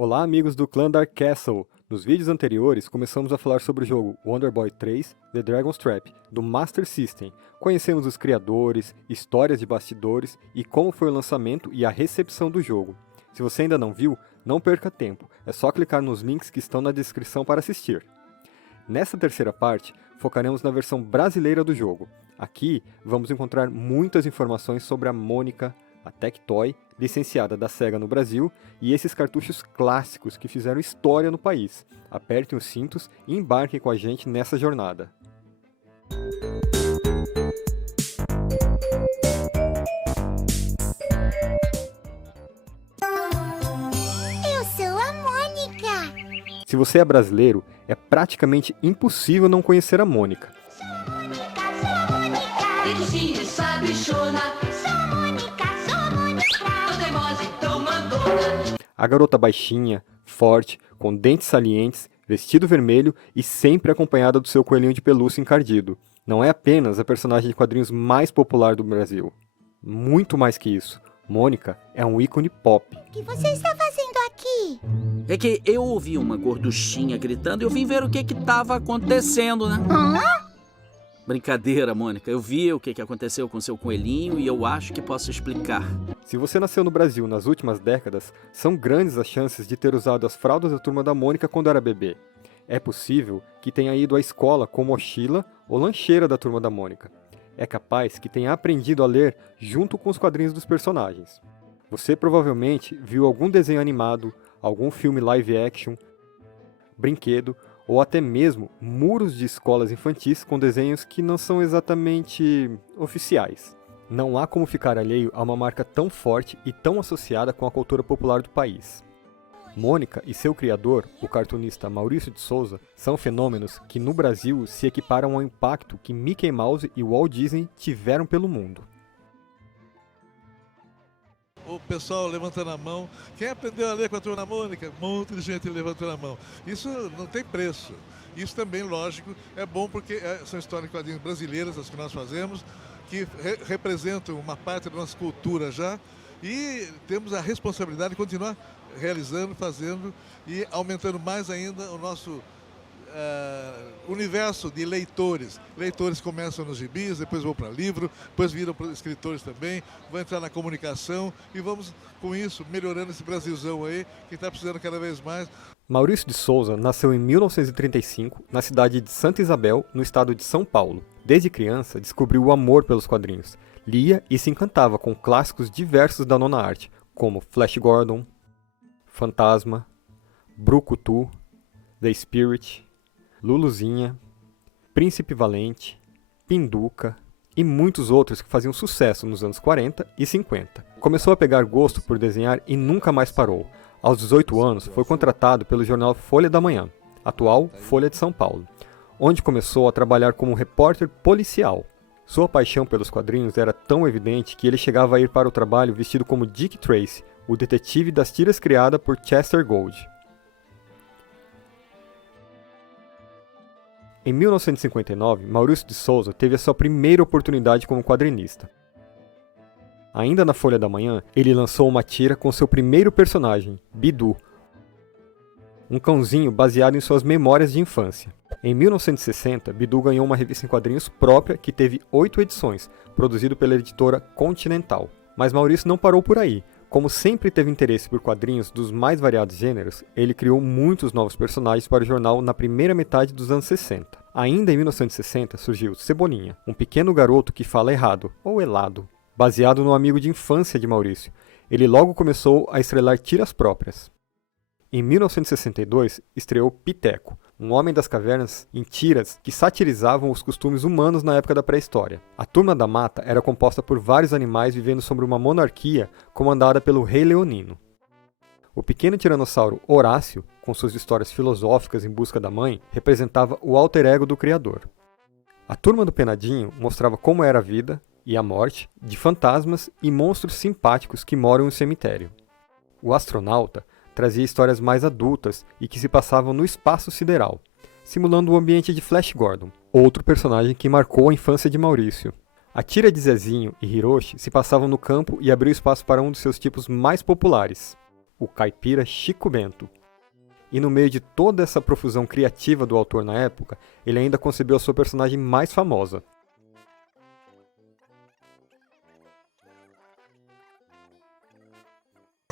Olá, amigos do clã Dark Castle! Nos vídeos anteriores, começamos a falar sobre o jogo Wonder Boy 3 The Dragon's Trap, do Master System. Conhecemos os criadores, histórias de bastidores e como foi o lançamento e a recepção do jogo. Se você ainda não viu, não perca tempo, é só clicar nos links que estão na descrição para assistir. Nessa terceira parte, focaremos na versão brasileira do jogo. Aqui, vamos encontrar muitas informações sobre a Mônica, a Tectoy, licenciada da SEGA no Brasil, e esses cartuchos clássicos que fizeram história no país. Apertem os cintos e embarquem com a gente nessa jornada. Eu sou a Mônica! Se você é brasileiro, é praticamente impossível não conhecer a Mônica. Sou a Mônica! Beijinho, sabichona. Sou Mônica! Tô teimosa, então mandona. A garota baixinha, forte, com dentes salientes, vestido vermelho e sempre acompanhada do seu coelhinho de pelúcia encardido. Não é apenas a personagem de quadrinhos mais popular do Brasil. Muito mais que isso, Mônica é um ícone pop. O que você está fazendo aqui? É que eu ouvi uma gorduchinha gritando e eu vim ver o que estava acontecendo, né? Brincadeira, Mônica. Eu vi o que aconteceu com seu coelhinho e eu acho que posso explicar. Se você nasceu no Brasil nas últimas décadas, são grandes as chances de ter usado as fraldas da Turma da Mônica quando era bebê. É possível que tenha ido à escola com mochila ou lancheira da Turma da Mônica. É capaz que tenha aprendido a ler junto com os quadrinhos dos personagens. Você provavelmente viu algum desenho animado, algum filme live action, brinquedo ou até mesmo muros de escolas infantis com desenhos que não são exatamente oficiais. Não há como ficar alheio a uma marca tão forte e tão associada com a cultura popular do país. Mônica e seu criador, o cartunista Maurício de Souza, são fenômenos que no Brasil se equiparam ao impacto que Mickey Mouse e Walt Disney tiveram pelo mundo. O pessoal levantando a mão. Quem aprendeu a ler com a Turma da Mônica? Um monte de gente levantando a mão. Isso não tem preço. Isso também, lógico, é bom porque são histórias de quadrinhos brasileiras, as que nós fazemos, que representam uma parte da nossa cultura já. E temos a responsabilidade de continuar realizando, fazendo e aumentando mais ainda o nosso universo de leitores. Leitores começam nos gibis, depois vão para livro, depois viram para escritores também, vão entrar na comunicação e vamos, com isso, melhorando esse Brasilzão aí, que está precisando cada vez mais. Maurício de Souza nasceu em 1935, na cidade de Santa Isabel, no estado de São Paulo. Desde criança, descobriu o amor pelos quadrinhos. Lia e se encantava com clássicos diversos da nona arte, como Flash Gordon, Fantasma, Brucutu, The Spirit, Luluzinha, Príncipe Valente, Pinduca e muitos outros que faziam sucesso nos anos 40 e 50. Começou a pegar gosto por desenhar e nunca mais parou. Aos 18 anos, foi contratado pelo jornal Folha da Manhã, atual Folha de São Paulo, onde começou a trabalhar como repórter policial. Sua paixão pelos quadrinhos era tão evidente que ele chegava a ir para o trabalho vestido como Dick Tracy, o detetive das tiras criada por Chester Gould. Em 1959, Maurício de Souza teve a sua primeira oportunidade como quadrinista. Ainda na Folha da Manhã, ele lançou uma tira com seu primeiro personagem, Bidu, um cãozinho baseado em suas memórias de infância. Em 1960, Bidu ganhou uma revista em quadrinhos própria que teve 8 edições, produzido pela editora Continental. Mas Maurício não parou por aí. Como sempre teve interesse por quadrinhos dos mais variados gêneros, ele criou muitos novos personagens para o jornal na primeira metade dos anos 60. Ainda em 1960 surgiu Cebolinha, um pequeno garoto que fala errado, ou elado, baseado no amigo de infância de Maurício. Ele logo começou a estrelar tiras próprias. Em 1962, estreou Piteco, um homem das cavernas em tiras que satirizavam os costumes humanos na época da pré-história. A Turma da Mata era composta por vários animais vivendo sobre uma monarquia comandada pelo rei leonino. O pequeno tiranossauro Horácio, com suas histórias filosóficas em busca da mãe, representava o alter ego do criador. A Turma do Penadinho mostrava como era a vida e a morte de fantasmas e monstros simpáticos que moram no cemitério. O Astronauta trazia histórias mais adultas e que se passavam no espaço sideral, simulando o ambiente de Flash Gordon, outro personagem que marcou a infância de Maurício. A tira de Zezinho e Hiroshi se passavam no campo e abriu espaço para um dos seus tipos mais populares, o caipira Chico Bento. E no meio de toda essa profusão criativa do autor na época, ele ainda concebeu a sua personagem mais famosa.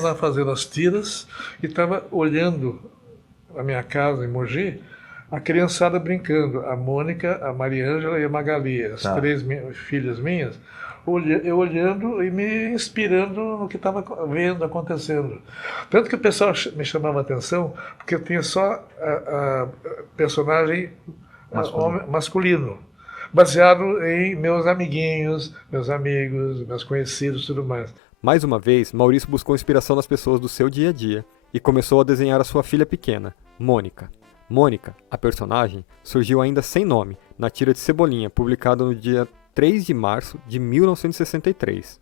Lá fazendo as tiras e estava olhando a minha casa em Mogi, a criançada brincando, a Mônica, a Mariângela e a Magali, as três filhas minhas, eu olhando e me inspirando no que estava vendo, acontecendo. Tanto que o pessoal me chamava a atenção, porque eu tinha só a personagem masculino, baseado em meus amiguinhos, meus amigos, meus conhecidos e tudo mais. Mais uma vez, Maurício buscou inspiração nas pessoas do seu dia a dia e começou a desenhar a sua filha pequena, Mônica. Mônica, a personagem, surgiu ainda sem nome, na tira de Cebolinha, publicada no dia 3 de março de 1963.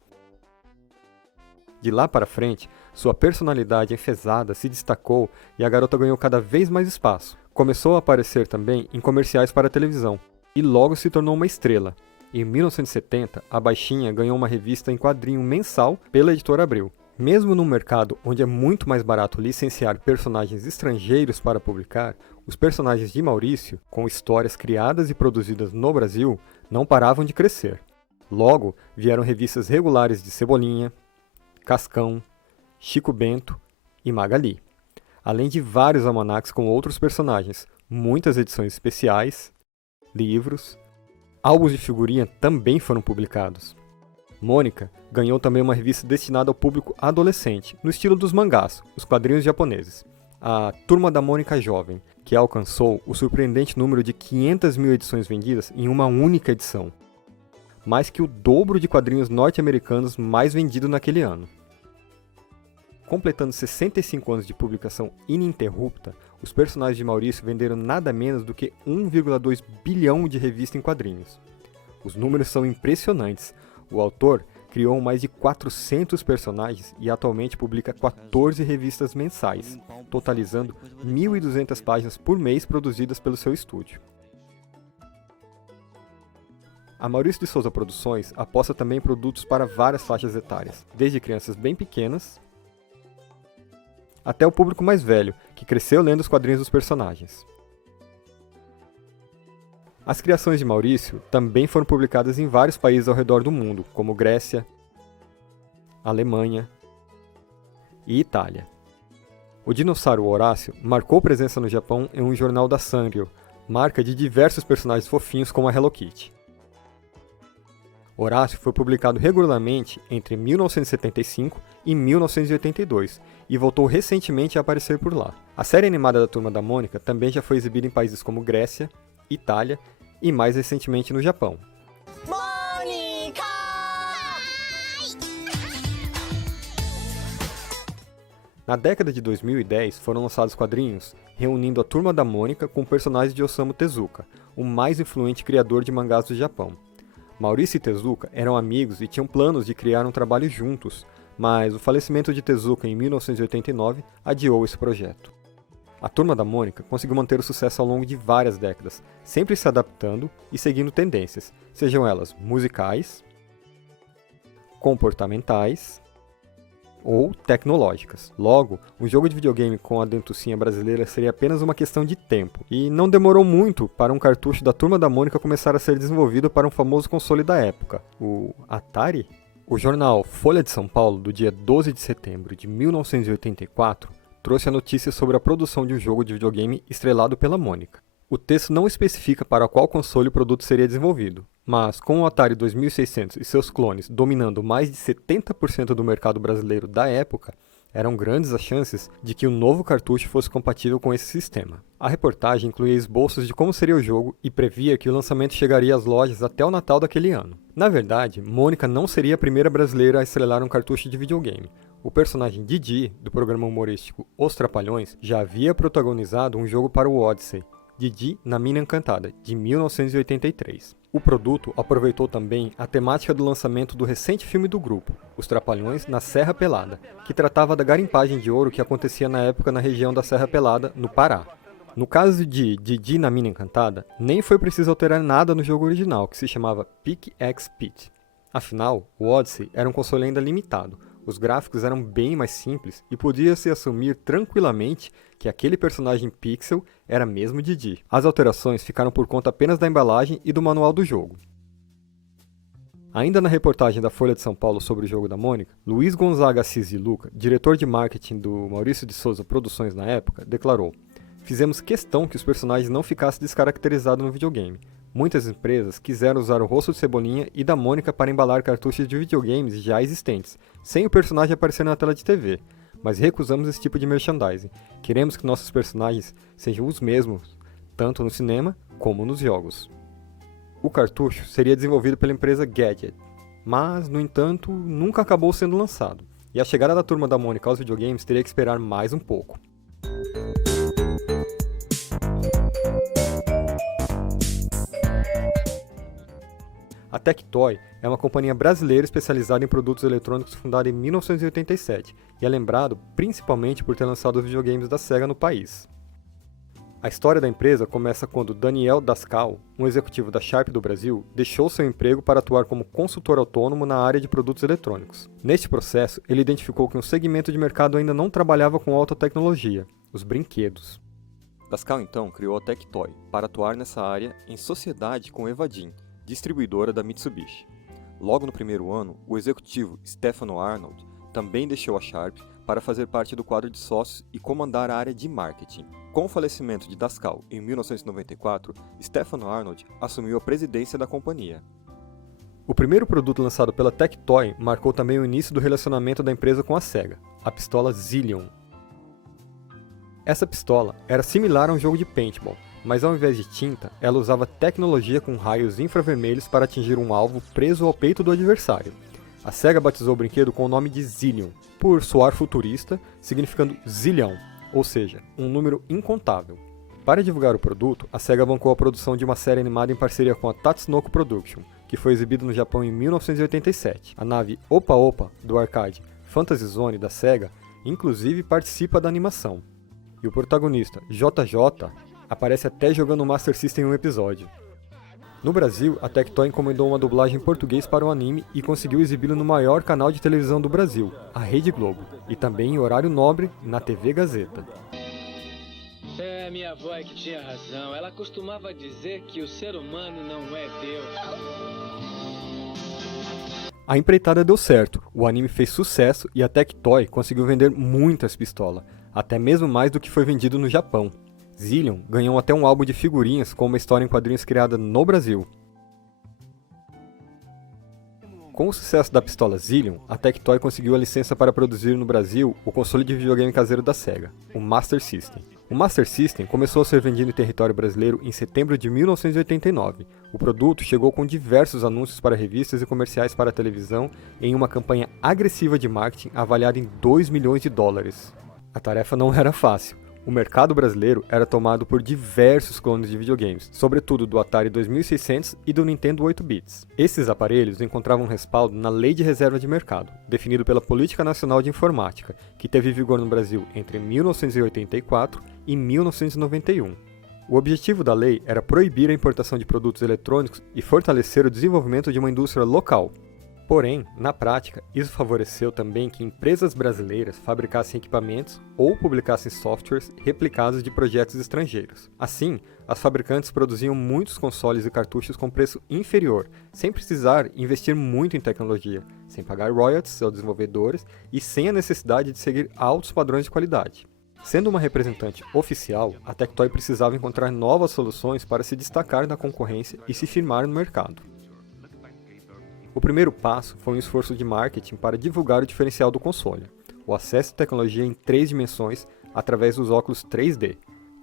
De lá para frente, sua personalidade enfesada se destacou e a garota ganhou cada vez mais espaço. Começou a aparecer também em comerciais para a televisão e logo se tornou uma estrela. Em 1970, a Baixinha ganhou uma revista em quadrinho mensal pela Editora Abril. Mesmo num mercado onde é muito mais barato licenciar personagens estrangeiros para publicar, os personagens de Maurício, com histórias criadas e produzidas no Brasil, não paravam de crescer. Logo, vieram revistas regulares de Cebolinha, Cascão, Chico Bento e Magali, além de vários almanacs com outros personagens, muitas edições especiais, livros. Álbuns de figurinha também foram publicados. Mônica ganhou também uma revista destinada ao público adolescente, no estilo dos mangás, os quadrinhos japoneses, a Turma da Mônica Jovem, que alcançou o surpreendente número de 500 mil edições vendidas em uma única edição, mais que o dobro de quadrinhos norte-americanos mais vendidos naquele ano. Completando 65 anos de publicação ininterrupta, os personagens de Maurício venderam nada menos do que 1,2 bilhão de revistas em quadrinhos. Os números são impressionantes. O autor criou mais de 400 personagens e atualmente publica 14 revistas mensais, totalizando 1.200 páginas por mês produzidas pelo seu estúdio. A Maurício de Souza Produções aposta também em produtos para várias faixas etárias, desde crianças bem pequenas até o público mais velho, que cresceu lendo os quadrinhos dos personagens. As criações de Maurício também foram publicadas em vários países ao redor do mundo, como Grécia, Alemanha e Itália. O dinossauro Horácio marcou presença no Japão em um jornal da Sanrio, marca de diversos personagens fofinhos como a Hello Kitty. Horácio foi publicado regularmente entre 1975 e 1982 e voltou recentemente a aparecer por lá. A série animada da Turma da Mônica também já foi exibida em países como Grécia, Itália e mais recentemente no Japão. Mônica! Na década de 2010 foram lançados quadrinhos reunindo a Turma da Mônica com personagens de Osamu Tezuka, o mais influente criador de mangás do Japão. Maurício e Tezuka eram amigos e tinham planos de criar um trabalho juntos, mas o falecimento de Tezuka em 1989 adiou esse projeto. A Turma da Mônica conseguiu manter o sucesso ao longo de várias décadas, sempre se adaptando e seguindo tendências, sejam elas musicais, comportamentais ou tecnológicas. Logo, um jogo de videogame com a dentucinha brasileira seria apenas uma questão de tempo, e não demorou muito para um cartucho da Turma da Mônica começar a ser desenvolvido para um famoso console da época, o Atari. O jornal Folha de São Paulo, do dia 12 de setembro de 1984, trouxe a notícia sobre a produção de um jogo de videogame estrelado pela Mônica. O texto não especifica para qual console o produto seria desenvolvido, mas com o Atari 2600 e seus clones dominando mais de 70% do mercado brasileiro da época, eram grandes as chances de que o novo cartucho fosse compatível com esse sistema. A reportagem incluía esboços de como seria o jogo e previa que o lançamento chegaria às lojas até o Natal daquele ano. Na verdade, Mônica não seria a primeira brasileira a estrelar um cartucho de videogame. O personagem Didi, do programa humorístico Os Trapalhões, já havia protagonizado um jogo para o Odyssey, Didi na Mina Encantada, de 1983. O produto aproveitou também a temática do lançamento do recente filme do grupo, Os Trapalhões na Serra Pelada, que tratava da garimpagem de ouro que acontecia na época na região da Serra Pelada, no Pará. No caso de Didi na Mina Encantada, nem foi preciso alterar nada no jogo original, que se chamava Pick X Pit. Afinal, o Odyssey era um console ainda limitado. Os gráficos eram bem mais simples e podia-se assumir tranquilamente que aquele personagem pixel era mesmo Didi. As alterações ficaram por conta apenas da embalagem e do manual do jogo. Ainda na reportagem da Folha de São Paulo sobre o jogo da Mônica, Luiz Gonzaga Assis de Luca, diretor de marketing do Maurício de Souza Produções na época, declarou: "Fizemos questão que os personagens não ficassem descaracterizados no videogame. Muitas empresas quiseram usar o rosto de Cebolinha e da Mônica para embalar cartuchos de videogames já existentes, sem o personagem aparecer na tela de TV, mas recusamos esse tipo de merchandising. Queremos que nossos personagens sejam os mesmos, tanto no cinema como nos jogos." O cartucho seria desenvolvido pela empresa Gadget, mas, no entanto, nunca acabou sendo lançado, e a chegada da Turma da Mônica aos videogames teria que esperar mais um pouco. A Tectoy é uma companhia brasileira especializada em produtos eletrônicos fundada em 1987 e é lembrado principalmente por ter lançado os videogames da Sega no país. A história da empresa começa quando Daniel Dascal, um executivo da Sharp do Brasil, deixou seu emprego para atuar como consultor autônomo na área de produtos eletrônicos. Neste processo, ele identificou que um segmento de mercado ainda não trabalhava com alta tecnologia: os brinquedos. Dascal então criou a Tectoy para atuar nessa área em sociedade com Evadim, distribuidora da Mitsubishi. Logo no primeiro ano, o executivo Stefano Arnold também deixou a Sharp para fazer parte do quadro de sócios e comandar a área de marketing. Com o falecimento de Dascal em 1994, Stefano Arnold assumiu a presidência da companhia. O primeiro produto lançado pela Tectoy marcou também o início do relacionamento da empresa com a Sega, a pistola Zillion. Essa pistola era similar a um jogo de paintball, mas ao invés de tinta, ela usava tecnologia com raios infravermelhos para atingir um alvo preso ao peito do adversário. A Sega batizou o brinquedo com o nome de Zillion, por soar futurista, significando zilhão, ou seja, um número incontável. Para divulgar o produto, a Sega bancou a produção de uma série animada em parceria com a Tatsunoko Production, que foi exibida no Japão em 1987. A nave Opa Opa, do arcade Fantasy Zone da Sega, inclusive participa da animação. E o protagonista, JJ, aparece até jogando o Master System em um episódio. No Brasil, a Tectoy encomendou uma dublagem em português para o anime e conseguiu exibi-lo no maior canal de televisão do Brasil, a Rede Globo, e também em horário nobre na TV Gazeta. Minha avó é que tinha razão. Ela costumava dizer que o ser humano não é Deus. A empreitada deu certo, o anime fez sucesso e a Tectoy conseguiu vender muitas pistolas, até mesmo mais do que foi vendido no Japão. Zillion ganhou até um álbum de figurinhas com uma história em quadrinhos criada no Brasil. Com o sucesso da pistola Zillion, a Tectoy conseguiu a licença para produzir no Brasil o console de videogame caseiro da Sega, o Master System. O Master System começou a ser vendido em território brasileiro em setembro de 1989. O produto chegou com diversos anúncios para revistas e comerciais para a televisão em uma campanha agressiva de marketing avaliada em $2 milhões. A tarefa não era fácil. O mercado brasileiro era tomado por diversos clones de videogames, sobretudo do Atari 2600 e do Nintendo 8-bits. Esses aparelhos encontravam respaldo na Lei de Reserva de Mercado, definido pela Política Nacional de Informática, que teve vigor no Brasil entre 1984 e 1991. O objetivo da lei era proibir a importação de produtos eletrônicos e fortalecer o desenvolvimento de uma indústria local. Porém, na prática, isso favoreceu também que empresas brasileiras fabricassem equipamentos ou publicassem softwares replicados de projetos estrangeiros. Assim, as fabricantes produziam muitos consoles e cartuchos com preço inferior, sem precisar investir muito em tecnologia, sem pagar royalties aos desenvolvedores e sem a necessidade de seguir altos padrões de qualidade. Sendo uma representante oficial, a Tectoy precisava encontrar novas soluções para se destacar na concorrência e se firmar no mercado. O primeiro passo foi um esforço de marketing para divulgar o diferencial do console, o acesso à tecnologia em 3 dimensões através dos óculos 3D.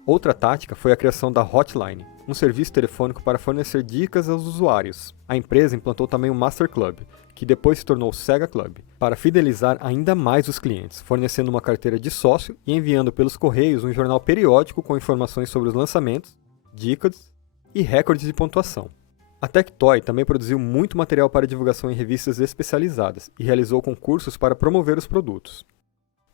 Outra tática foi a criação da Hotline, um serviço telefônico para fornecer dicas aos usuários. A empresa implantou também o Master Club, que depois se tornou o Sega Club, para fidelizar ainda mais os clientes, fornecendo uma carteira de sócio e enviando pelos correios um jornal periódico com informações sobre os lançamentos, dicas e recordes de pontuação. A Tectoy também produziu muito material para divulgação em revistas especializadas e realizou concursos para promover os produtos.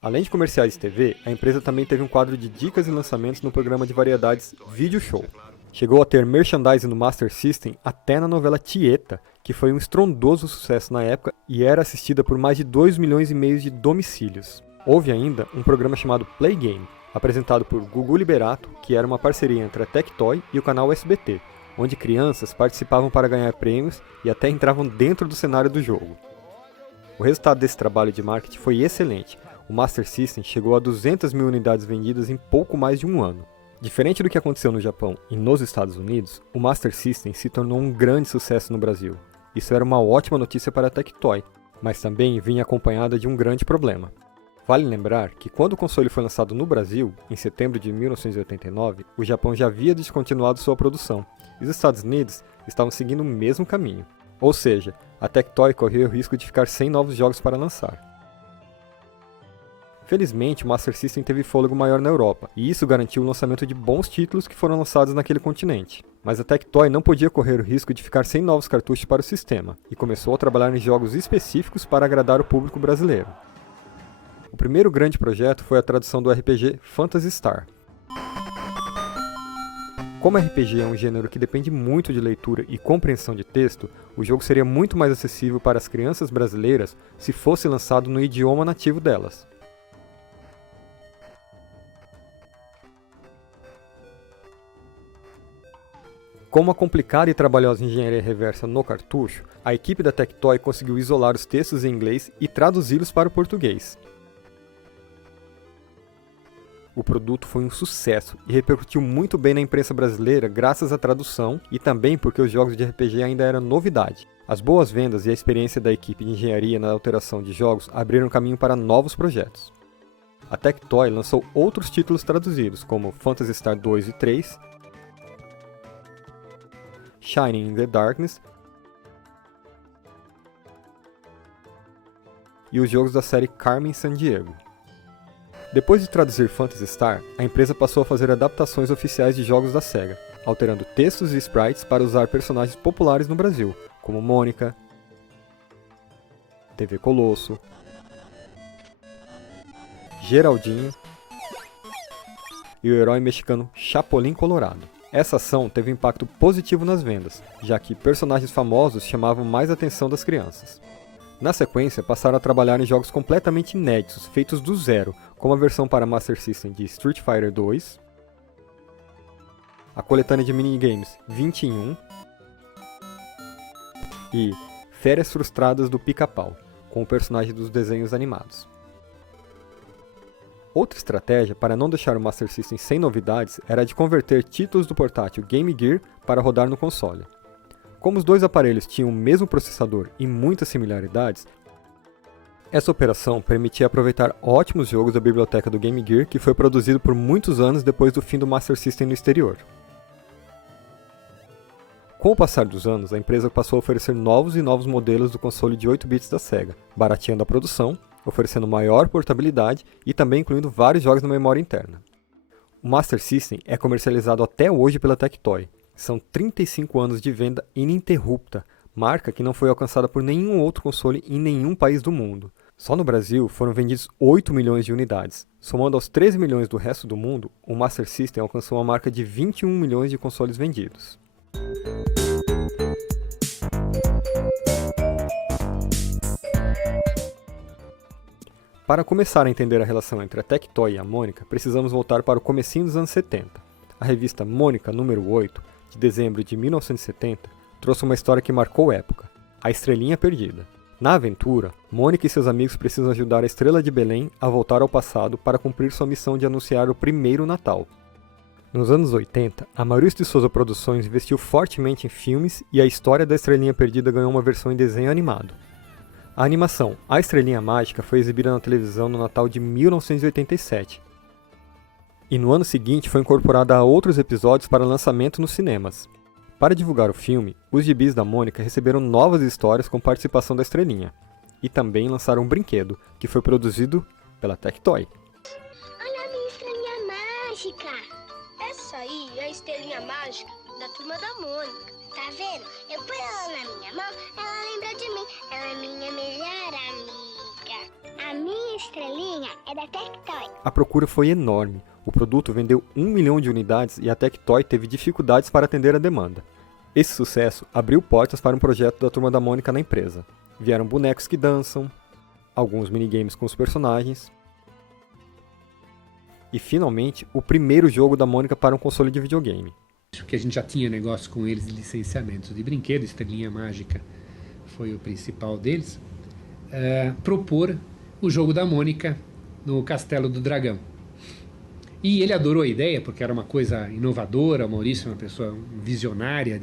Além de comerciais de TV, a empresa também teve um quadro de dicas e lançamentos no programa de variedades Video Show. Chegou a ter merchandising no Master System até na novela Tieta, que foi um estrondoso sucesso na época e era assistida por mais de 2,5 milhões de domicílios. Houve ainda um programa chamado Play Game, apresentado por Gugu Liberato, que era uma parceria entre a Tectoy e o canal SBT, onde crianças participavam para ganhar prêmios e até entravam dentro do cenário do jogo. O resultado desse trabalho de marketing foi excelente. O Master System chegou a 200 mil unidades vendidas em pouco mais de um ano. Diferente do que aconteceu no Japão e nos Estados Unidos, o Master System se tornou um grande sucesso no Brasil. Isso era uma ótima notícia para a Tectoy, mas também vinha acompanhada de um grande problema. Vale lembrar que quando o console foi lançado no Brasil, em setembro de 1989, o Japão já havia descontinuado sua produção, e os Estados Unidos estavam seguindo o mesmo caminho. Ou seja, a Tectoy corria o risco de ficar sem novos jogos para lançar. Felizmente, o Master System teve fôlego maior na Europa, e isso garantiu o lançamento de bons títulos que foram lançados naquele continente. Mas a Tectoy não podia correr o risco de ficar sem novos cartuchos para o sistema, e começou a trabalhar em jogos específicos para agradar o público brasileiro. O primeiro grande projeto foi a tradução do RPG Phantasy Star. Como RPG é um gênero que depende muito de leitura e compreensão de texto, o jogo seria muito mais acessível para as crianças brasileiras se fosse lançado no idioma nativo delas. Com uma complicada e trabalhosa engenharia reversa no cartucho, a equipe da Tectoy conseguiu isolar os textos em inglês e traduzi-los para o português. O produto foi um sucesso e repercutiu muito bem na imprensa brasileira graças à tradução e também porque os jogos de RPG ainda eram novidade. As boas vendas e a experiência da equipe de engenharia na alteração de jogos abriram caminho para novos projetos. A Tectoy lançou outros títulos traduzidos, como Phantasy Star 2 e 3, Shining in the Darkness e os jogos da série Carmen Sandiego. Depois de traduzir Phantasy Star, a empresa passou a fazer adaptações oficiais de jogos da SEGA, alterando textos e sprites para usar personagens populares no Brasil, como Mônica, TV Colosso, Geraldinho e o herói mexicano Chapolin Colorado. Essa ação teve um impacto positivo nas vendas, já que personagens famosos chamavam mais a atenção das crianças. Na sequência, passaram a trabalhar em jogos completamente inéditos, feitos do zero, como a versão para Master System de Street Fighter 2, a coletânea de minigames 20 em 1 e Férias Frustradas do Pica-Pau, com o personagem dos desenhos animados. Outra estratégia para não deixar o Master System sem novidades era a de converter títulos do portátil Game Gear para rodar no console. Como os dois aparelhos tinham o mesmo processador e muitas similaridades, essa operação permitia aproveitar ótimos jogos da biblioteca do Game Gear que foi produzido por muitos anos depois do fim do Master System no exterior. Com o passar dos anos, a empresa passou a oferecer novos e novos modelos do console de 8 bits da SEGA, barateando a produção, oferecendo maior portabilidade e também incluindo vários jogos na memória interna. O Master System é comercializado até hoje pela Tectoy. São 35 anos de venda ininterrupta, marca que não foi alcançada por nenhum outro console em nenhum país do mundo. Só no Brasil foram vendidos 8 milhões de unidades. Somando aos 13 milhões do resto do mundo, o Master System alcançou uma marca de 21 milhões de consoles vendidos. Para começar a entender a relação entre a Tectoy e a Mônica, precisamos voltar para o comecinho dos anos 70. A revista Mônica número 8, de dezembro de 1970, trouxe uma história que marcou época, A Estrelinha Perdida. Na aventura, Mônica e seus amigos precisam ajudar a Estrela de Belém a voltar ao passado para cumprir sua missão de anunciar o primeiro Natal. Nos anos 80, a Maurício de Souza Produções investiu fortemente em filmes e a história da Estrelinha Perdida ganhou uma versão em desenho animado. A animação A Estrelinha Mágica foi exibida na televisão no Natal de 1987. E no ano seguinte foi incorporada a outros episódios para lançamento nos cinemas. Para divulgar o filme, os gibis da Mônica receberam novas histórias com participação da Estrelinha. E também lançaram um brinquedo, que foi produzido pela Tectoy. Olha a minha estrelinha mágica. Essa aí é a estrelinha mágica da Turma da Mônica. Tá vendo? Eu pôr ela na minha mão, ela lembra de mim. Ela é minha melhor amiga. A minha estrelinha é da Tectoy. A procura foi enorme. O produto vendeu 1 milhão de unidades e a Tectoy teve dificuldades para atender a demanda. Esse sucesso abriu portas para um projeto da Turma da Mônica na empresa. Vieram bonecos que dançam, alguns minigames com os personagens e, finalmente, o primeiro jogo da Mônica para um console de videogame. Que a gente já tinha negócio com eles de licenciamentos de brinquedo, Estrelinha Mágica foi o principal deles, propor o jogo da Mônica no Castelo do Dragão. E ele adorou a ideia, porque era uma coisa inovadora, o Maurício é uma pessoa visionária.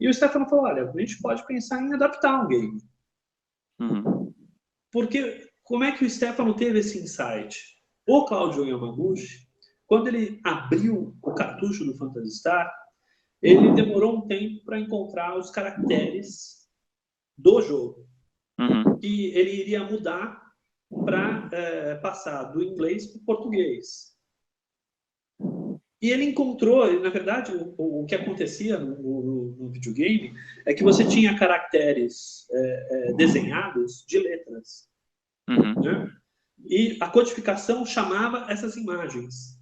E o Stefano falou, olha, a gente pode pensar em adaptar um game. Porque como é que o Stefano teve esse insight? O Claudio Yamaguchi, quando ele abriu o cartucho do Phantasy Star, ele demorou um tempo para encontrar os caracteres do jogo. E ele iria mudar para passar do inglês para o português. E ele encontrou, na verdade, o que acontecia no videogame é que você tinha caracteres desenhados de letras. Né? E a codificação chamava essas imagens.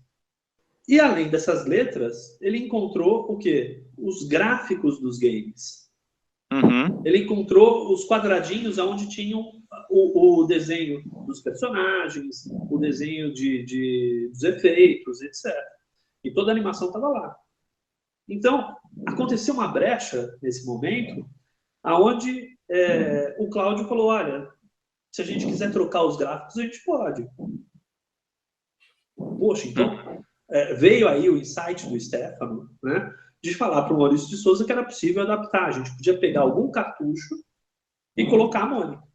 E além dessas letras, ele encontrou o quê? Os gráficos dos games. Ele encontrou os quadradinhos onde tinham o desenho dos personagens, o desenho dos efeitos, etc. E toda a animação estava lá. Então, aconteceu uma brecha nesse momento, onde o Cláudio falou, olha, se a gente quiser trocar os gráficos, a gente pode. Poxa, então, veio aí o insight do Stefano, né, de falar para o Maurício de Souza que era possível adaptar. A gente podia pegar algum cartucho e colocar a Mônica.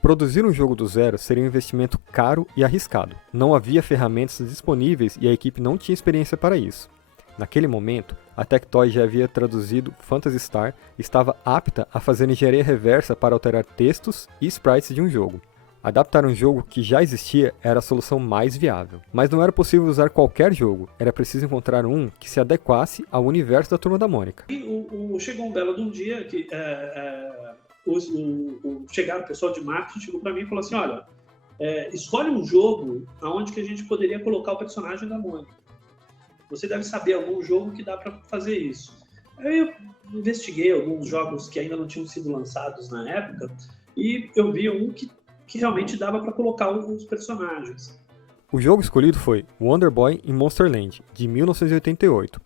Produzir um jogo do zero seria um investimento caro e arriscado. Não havia ferramentas disponíveis e a equipe não tinha experiência para isso. Naquele momento, a Tectoy já havia traduzido Phantasy Star e estava apta a fazer engenharia reversa para alterar textos e sprites de um jogo. Adaptar um jogo que já existia era a solução mais viável. Mas não era possível usar qualquer jogo, era preciso encontrar um que se adequasse ao universo da Turma da Mônica. E chegou um belo de um dia que chegaram o pessoal de marketing, chegou para mim e falou assim, olha, escolhe um jogo onde que a gente poderia colocar o personagem da Mônica. Você deve saber algum jogo que dá para fazer isso. Aí eu investiguei alguns jogos que ainda não tinham sido lançados na época e eu vi um que realmente dava para colocar os personagens. O jogo escolhido foi Wonder Boy in Monster Land, de 1988.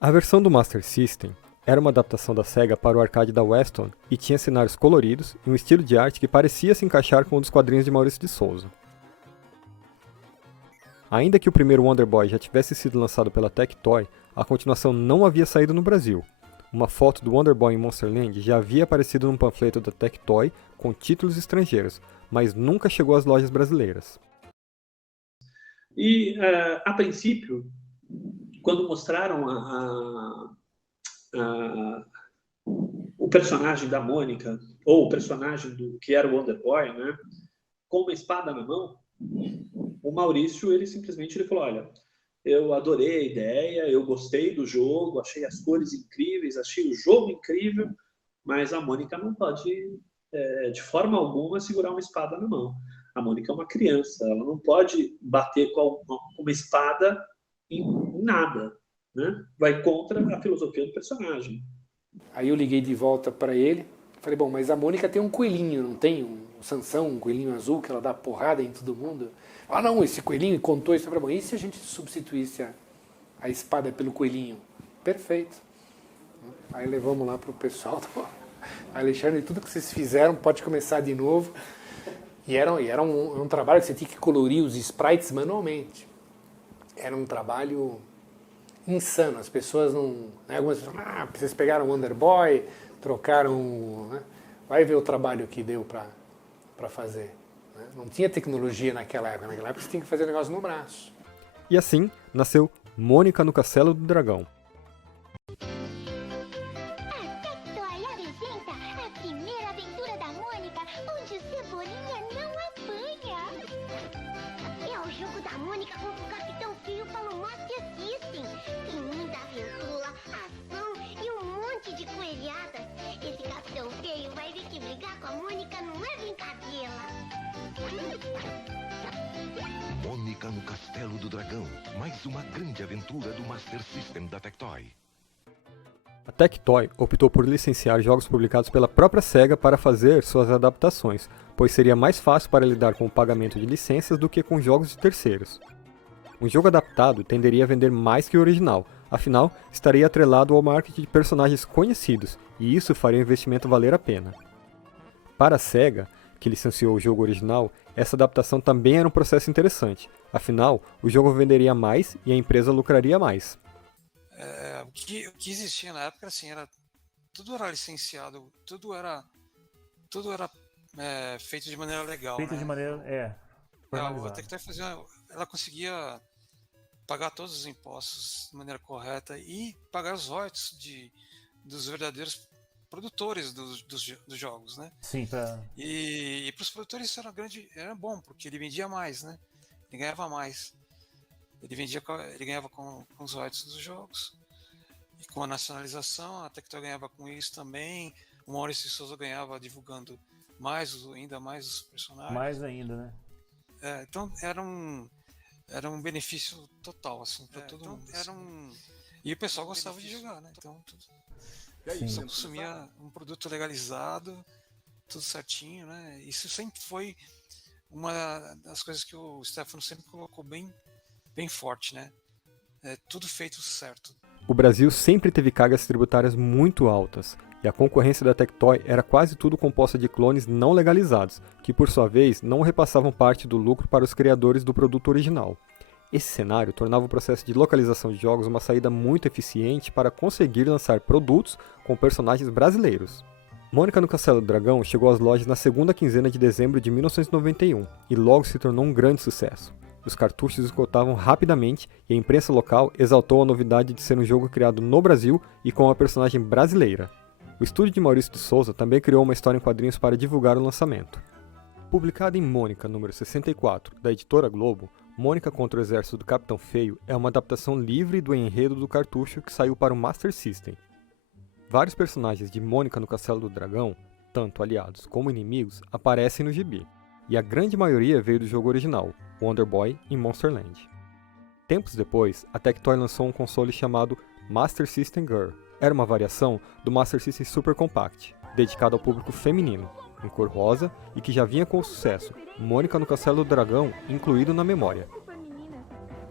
A versão do Master System era uma adaptação da Sega para o arcade da Weston e tinha cenários coloridos e um estilo de arte que parecia se encaixar com o dos quadrinhos de Maurício de Souza. Ainda que o primeiro Wonder Boy já tivesse sido lançado pela Tectoy, a continuação não havia saído no Brasil. Uma foto do Wonder Boy em Monster Land já havia aparecido num panfleto da Tectoy com títulos estrangeiros, mas nunca chegou às lojas brasileiras. E, a princípio, quando mostraram o personagem da Mônica, ou o personagem que era o Wonder Boy, né, com uma espada na mão, o Maurício, ele simplesmente falou, olha, eu adorei a ideia, eu gostei do jogo, achei as cores incríveis, achei o jogo incrível, mas a Mônica não pode, de forma alguma, segurar uma espada na mão. A Mônica é uma criança, ela não pode bater com uma espada em nada, né? Vai contra a filosofia do personagem. Aí eu liguei de volta para ele, falei, bom, mas a Mônica tem um coelhinho, não tem um Sansão, um coelhinho azul que ela dá porrada em todo mundo? Ah, não, esse coelhinho, e contou isso para mim. E se a gente substituísse a espada pelo coelhinho? Perfeito. Aí levamos lá para o pessoal do Alexandre, tudo que vocês fizeram pode começar de novo. E era um trabalho que você tinha que colorir os sprites manualmente. Era um trabalho insano. As pessoas não... Né, algumas pessoas falam, vocês pegaram o Wonder Boy, trocaram... Né, vai ver o trabalho que deu para fazer. Né? Não tinha tecnologia naquela época. Naquela época você tinha que fazer o negócio no braço. E assim nasceu Mônica no Castelo do Dragão. Mônica no Castelo do Dragão, mais uma grande aventura do Master System da Tectoy. A Tectoy optou por licenciar jogos publicados pela própria SEGA para fazer suas adaptações, pois seria mais fácil para lidar com o pagamento de licenças do que com jogos de terceiros. Um jogo adaptado tenderia a vender mais que o original, afinal, estaria atrelado ao marketing de personagens conhecidos, e isso faria o investimento valer a pena. Para a SEGA, que licenciou o jogo original, essa adaptação também era um processo interessante, afinal, o jogo venderia mais e a empresa lucraria mais. O que existia na época, assim, tudo era licenciado, tudo era feito de maneira legal. Feito, né? De maneira, a Tectoy ela conseguia pagar todos os impostos de maneira correta e pagar os royalties dos verdadeiros produtores dos jogos, né? Sim, E para os produtores isso era bom, porque ele vendia mais, né? Ele ganhava mais. Ele ganhava com os royalties dos jogos. E com a nacionalização, a Tectoy ganhava com isso também. O Maurício de Souza ganhava divulgando ainda mais os personagens. Mais ainda, né? Então era um benefício total, assim, para todo mundo. Assim. E o pessoal gostava de jogar, né? Então você consumia um produto legalizado, tudo certinho, né? Isso sempre foi uma das coisas que o Stefano sempre colocou bem forte, né? Tudo feito certo. O Brasil sempre teve cargas tributárias muito altas, e a concorrência da Tectoy era quase tudo composta de clones não legalizados, que por sua vez não repassavam parte do lucro para os criadores do produto original. Esse cenário tornava o processo de localização de jogos uma saída muito eficiente para conseguir lançar produtos com personagens brasileiros. Mônica no Castelo do Dragão chegou às lojas na segunda quinzena de dezembro de 1991 e logo se tornou um grande sucesso. Os cartuchos esgotavam rapidamente e a imprensa local exaltou a novidade de ser um jogo criado no Brasil e com uma personagem brasileira. O estúdio de Maurício de Souza também criou uma história em quadrinhos para divulgar o lançamento. Publicada em Mônica número 64, da editora Globo, Mônica contra o Exército do Capitão Feio é uma adaptação livre do enredo do cartucho que saiu para o Master System. Vários personagens de Mônica no Castelo do Dragão, tanto aliados como inimigos, aparecem no gibi, e a grande maioria veio do jogo original, Wonder Boy e Monster Land. Tempos depois, a Tectoy lançou um console chamado Master System Girl. Era uma variação do Master System Super Compact, dedicado ao público feminino, em cor rosa e que já vinha com sucesso, Mônica no Castelo do Dragão incluído na memória.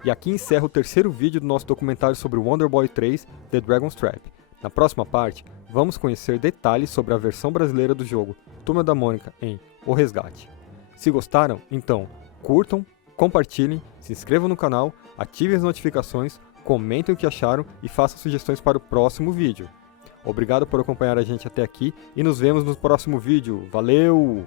E aqui encerra o terceiro vídeo do nosso documentário sobre Wonder Boy 3 The Dragon's Trap. Na próxima parte, vamos conhecer detalhes sobre a versão brasileira do jogo Turma da Mônica em O Resgate. Se gostaram, então curtam, compartilhem, se inscrevam no canal, ativem as notificações, comentem o que acharam e façam sugestões para o próximo vídeo. Obrigado por acompanhar a gente até aqui e nos vemos no próximo vídeo. Valeu!